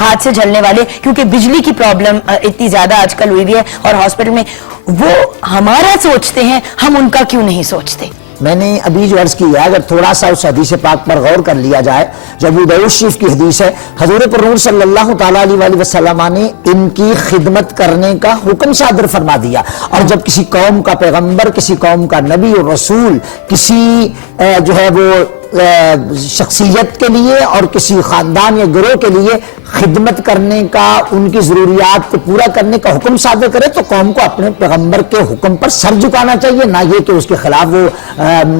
ہاتھ سے جلنے والے, کیونکہ بجلی کی پرابلم اتنی زیادہ آج کل ہوئی ہے اور ہاسپٹل میں وہ ہمارا سوچتے ہیں, ہم ان کا کیوں نہیں سوچتے؟ میں نے ابھی جو عرض کی ہے, اگر تھوڑا سا اس حدیث پاک پر غور کر لیا جائے, جو ابو داؤد شریف کی حدیث ہے, حضور پر نور صلی اللہ تعالیٰ علیہ وسلم نے ان کی خدمت کرنے کا حکم صادر فرما دیا. اور جب کسی قوم کا پیغمبر, کسی قوم کا نبی اور رسول, کسی جو ہے وہ شخصیت کے لیے اور کسی خاندان یا گروہ کے لیے خدمت کرنے کا, ان کی ضروریات کو پورا کرنے کا حکم صادر کرے, تو قوم کو اپنے پیغمبر کے حکم پر سر جھکانا چاہیے, نہ یہ کہ اس کے خلاف وہ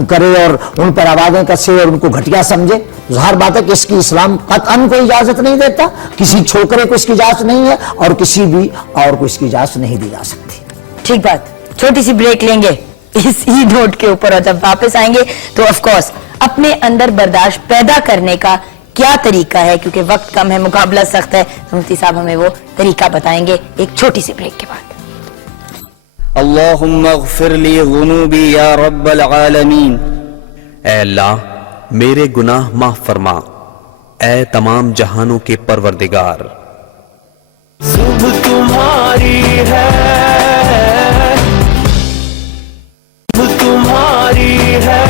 کرے اور ان پر آوازیں کسے اور ان کو گھٹیا سمجھے. ظاہر بات ہے کہ اس کی اسلام قطعاً کوئی اجازت نہیں دیتا, کسی چھوکرے کو اس کی اجازت نہیں ہے اور کسی بھی اور کو اس کی اجازت نہیں دی جا سکتی. ٹھیک بات, چھوٹی سی بریک لیں گے اس ہی نوٹ کے اوپر, اور جب واپس آئیں گے تو آف کورس اپنے اندر برداشت پیدا کرنے کا کیا طریقہ ہے, کیونکہ وقت کم ہے, مقابلہ سخت ہے, تو مفتی صاحب ہمیں وہ طریقہ بتائیں گے ایک چھوٹی سی بریک کے بعد. اللہم اغفر لی ذنوبی یا رب العالمین. اے اللہ میرے گناہ معاف فرما, اے تمام جہانوں کے پروردگار. صبح تمہاری ہے, صبح تمہاری ہے.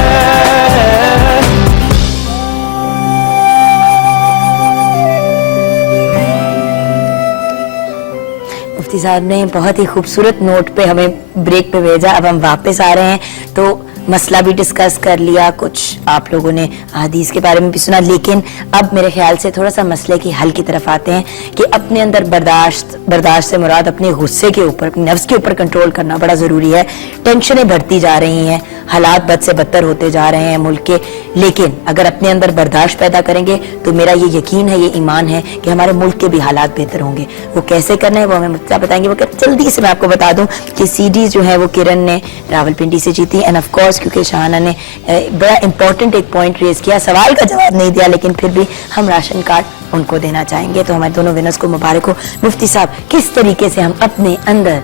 مفتی صاحب نے بہت ہی خوبصورت نوٹ پہ ہمیں بریک پہ بھیجا. اب ہم واپس آ رہے ہیں تو مسئلہ بھی ڈسکس کر لیا, کچھ آپ لوگوں نے حدیث کے بارے میں بھی سنا, لیکن اب میرے خیال سے تھوڑا سا مسئلے کی حل کی طرف آتے ہیں کہ اپنے اندر برداشت سے مراد اپنے غصے کے اوپر, اپنے نفس کے اوپر کنٹرول کرنا بڑا ضروری ہے. ٹینشنیں بڑھتی جا رہی ہیں, حالات بد سے بدتر ہوتے جا رہے ہیں ملک کے, لیکن اگر اپنے اندر برداشت پیدا کریں گے تو میرا یہ یقین ہے, یہ ایمان ہے کہ ہمارے ملک کے بھی حالات بہتر ہوں گے. وہ کیسے کرنا ہے وہ ہمیں مفتی بتائیں گے. وہ جلدی سے میں آپ کو بتا دوں کہ سی ڈی جو ہے وہ کرن نے راولپنڈی سے جیتی, اینڈ آف کورس کیونکہ شاہانہ نے بڑا امپورٹنٹ ایک پوائنٹ ریز کیا, سوال کا جواب نہیں دیا, لیکن پھر بھی ہم راشن کارڈ ان کو دینا چاہیں گے. تو ہمارے دونوں ونرز کو مبارک ہو. مفتی صاحب, کس طریقے سے ہم اپنے اندر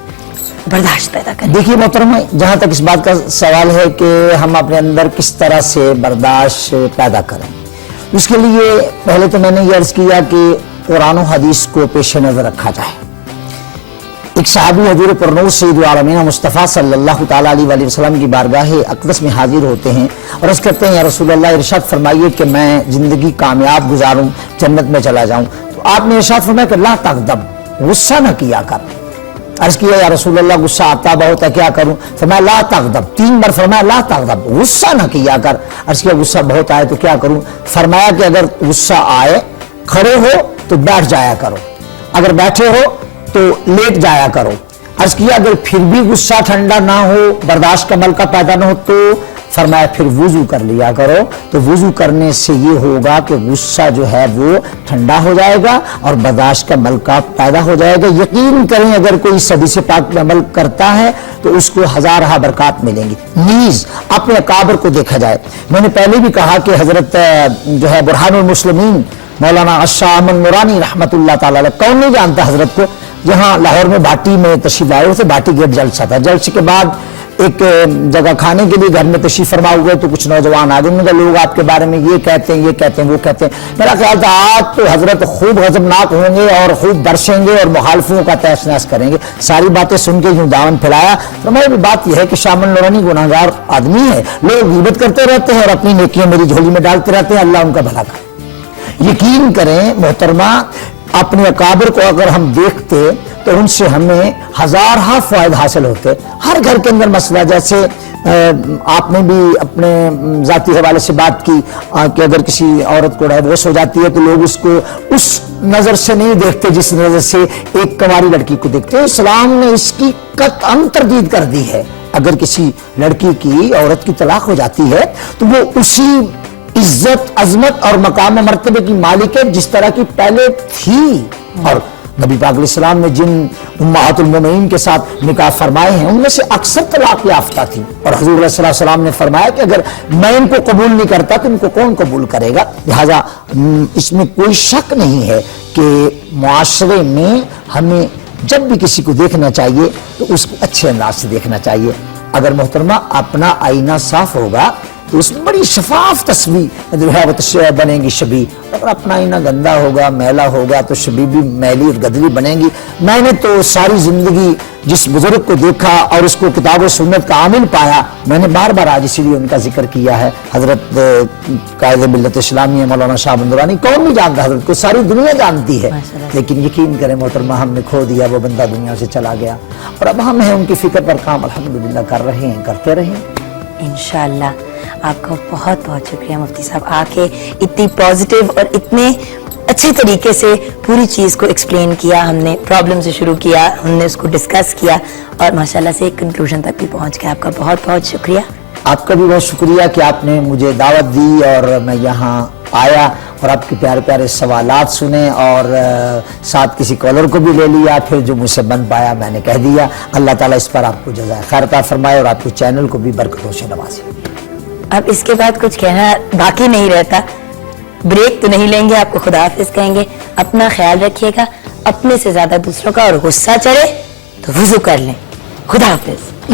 برداشت پیدا کریں؟ دیکھیے محترم, جہاں تک اس بات کا سوال ہے کہ ہم اپنے اندر کس طرح سے برداشت پیدا کریں, اس کے لیے پہلے تو میں نے یہ عرض کیا کہ قرآن و حدیث کو پیش نظر رکھا جائے. ایک صحابی حضور پرنور سید العالمین مصطفیٰ صلی اللہ تعالیٰ علیہ وسلم کی بارگاہ اقدس میں حاضر ہوتے ہیں اور اس کہتے ہیں, یا رسول اللہ ارشاد فرمائیے کہ میں زندگی کامیاب گزاروں, جنت میں چلا جاؤں. تو آپ نے ارشاد فرمایا کہ لا تغضب, غصہ نہ کیا کر. عرض کیا, یا رسول اللہ غصہ آتا بہت ہے, کیا کروں؟ فرمایا لا تغضب, 3 بار فرمایا لا تغضب, غصہ نہ کیا کر. عرض کیا غصہ بہت آئے تو کیا کروں؟ فرمایا کہ اگر غصہ آئے, کھڑے ہو تو بیٹھ جایا کرو, اگر بیٹھے ہو تو لیٹ جایا کرو. عرض کیا اگر پھر بھی غصہ ٹھنڈا نہ ہو, برداشت کا ملکہ پیدا نہ ہو, تو فرمایا پھر وضو کر لیا کرو. تو وضو کرنے سے یہ ہوگا کہ غصہ جو ہے وہ ٹھنڈا ہو جائے گا اور برداشت کا ملکہ پیدا ہو جائے گا. یقین کریں اگر کوئی اس حدیث پاک پہ عمل کرتا ہے تو اس کو ہزارہ برکات ملیں گی. نیز اپنے اکابر کو دیکھا جائے. میں نے پہلے بھی کہا کہ حضرت جو ہے برہان المسلمین مولانا شاہ احمد نورانی رحمۃ اللہ تعالیٰ علیہ, کون نہیں جانتا حضرت کو, جہاں لاہور میں بھاٹی میں تشریف لائے ہوئے تھے. بھاٹی گیٹ جلسہ تھا, جلسے کے بعد ایک جگہ کھانے کے لیے گھر میں تشریف فرما ہوئے تو کچھ نوجوان آگے میں لوگ آپ کے بارے میں یہ کہتے ہیں, یہ کہتے ہیں, وہ کہتے ہیں. میرا خیال تھا آج تو حضرت خوب غضبناک ہوں گے اور خوب برسیں گے اور مخالفوں کا تہس نہس کریں گے. ساری باتیں سن کے یوں دامن پھیلایا. تو ہماری بات یہ ہے کہ شاہ نورانی گناہگار آدمی ہے, لوگ غیبت کرتے رہتے ہیں اور اپنی نیکیاں میری جھولی میں ڈالتے رہتے ہیں, اللہ ان کا بھلا کرے. یقین کریں محترمہ, اپنے اکابر کو اگر ہم دیکھتے تو ان سے ہمیں ہزارہ فوائد حاصل ہوتے. ہر گھر کے اندر مسئلہ, جیسے آپ نے بھی اپنے ذاتی حوالے سے بات کی کہ اگر کسی عورت کو ڈائیورس ہو جاتی ہے تو لوگ اس کو اس نظر سے نہیں دیکھتے جس نظر سے ایک کنواری لڑکی کو دیکھتے ہیں. اسلام نے اس کی قطعاً تردید کر دی ہے. اگر کسی لڑکی کی, عورت کی طلاق ہو جاتی ہے تو وہ اسی عزت, عظمت اور مقام و مرتبے کی مالک ہے جس طرح کی پہلے تھی. اور نبی پاک علیہ السلام نے جن امہات المومنین کے ساتھ نکاح فرمائے ہیں ان میں سے اکثر طلاق یافتہ تھی, اور حضور علیہ السلام نے فرمایا کہ اگر میں ان کو قبول نہیں کرتا تو ان کو کون قبول کرے گا. لہذا اس میں کوئی شک نہیں ہے کہ معاشرے میں ہمیں جب بھی کسی کو دیکھنا چاہیے تو اس کو اچھے انداز سے دیکھنا چاہیے. اگر محترمہ اپنا آئینہ صاف ہوگا, تو اس میں بڑی شفاف تصویر جو ہے وہ بنے گی شبی. اگر اپنا آئینہ گندا ہوگا میلا ہوگا تو شبی بھی میلی اور گدلی بنے گی. میں نے تو ساری زندگی جس بزرگ کو دیکھا اور اس کو کتاب و سنت کا عامل پایا, میں نے بار بار آج اسی لیے ان کا ذکر کیا ہے, حضرت قائد ملت اسلامیہ مولانا شاہ بند درانی. کون نہیں جانتا حضرت کو, ساری دنیا جانتی ہے, لیکن یقین کریں محترمہ ہم نے کھو دیا, وہ بندہ دنیا سے چلا گیا, اور اب ہم ہیں ان کی فکر پر کام الحمدللہ کر رہے ہیں, کرتے رہیں انشاءاللہ. آپ کا بہت بہت شکریہ مفتی صاحب, آ کے اتنی پازیٹیو اور اتنے اچھے طریقے سے پوری چیز کو ایکسپلین کیا. ہم نے پرابلم سے شروع کیا, ہم نے اس کو ڈسکس کیا اور ماشاءاللہ سے ایک کنکلوژن تک بھی پہنچ گیا. آپ کا بہت بہت شکریہ. آپ کا بھی بہت شکریہ کہ آپ نے مجھے دعوت دی اور میں یہاں آیا اور آپ کے پیارے پیارے سوالات سنے, اور ساتھ کسی کالر کو بھی لے لیا, پھر جو مجھ سے بن پایا میں نے کہہ دیا. اللہ تعالیٰ اس پر آپ کو جزائے خیر عطا فرمائے اور آپ کے چینل کو بھی برکتوں سے نوازے. اب اس کے بعد کچھ کہنا باقی نہیں رہتا, بریک تو نہیں لیں گے, آپ کو خدا حافظ کہیں گے. اپنا خیال رکھیے گا, اپنے سے زیادہ دوسروں کا, اور غصہ چڑھے تو وضو کر لیں. خدا حافظ.